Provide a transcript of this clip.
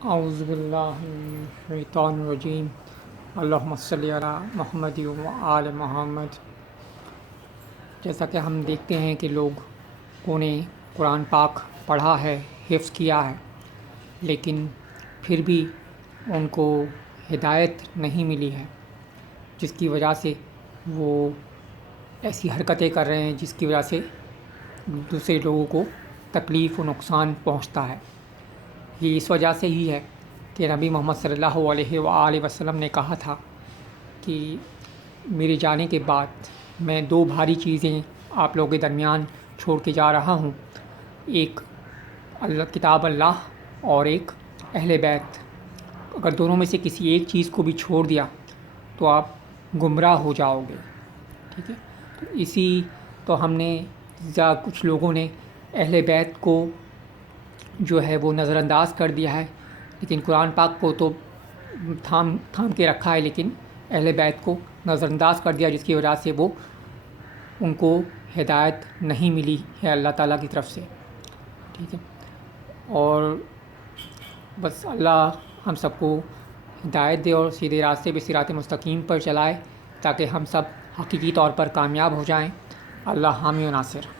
اعوذ باللہ من الشیطان الرجیم اللہم صلی علی محمد و آل محمد۔ جیسا کہ ہم دیکھتے ہیں کہ لوگوں نے قرآن پاک پڑھا ہے، حفظ کیا ہے، لیکن پھر بھی ان کو ہدایت نہیں ملی ہے، جس کی وجہ سے وہ ایسی حرکتیں کر رہے ہیں جس کی وجہ سے دوسرے لوگوں کو تکلیف و نقصان پہنچتا ہے۔ یہ اس وجہ سے ہی ہے کہ نبی محمد صلی اللہ علیہ وآلہ وسلم نے کہا تھا کہ میرے جانے کے بعد میں دو بھاری چیزیں آپ لوگوں کے درمیان چھوڑ کے جا رہا ہوں، ایک کتاب اللہ اور ایک اہل بیت۔ اگر دونوں میں سے کسی ایک چیز کو بھی چھوڑ دیا تو آپ گمراہ ہو جاؤ گے، ٹھیک ہے۔ تو ہم نے کچھ لوگوں نے اہل بیت کو جو ہے وہ نظر انداز کر دیا ہے، لیکن قرآن پاک کو تو تھام کے رکھا ہے، لیکن اہل بیت کو نظر انداز کر دیا، جس کی وجہ سے وہ ان کو ہدایت نہیں ملی ہے اللہ تعالیٰ کی طرف سے، ٹھیک ہے۔ اور بس اللہ ہم سب کو ہدایت دے اور سیدھے راستے پہ صراط مستقیم پر چلائے، تاکہ ہم سب حقیقی طور پر کامیاب ہو جائیں۔ اللہ حامی و ناصر۔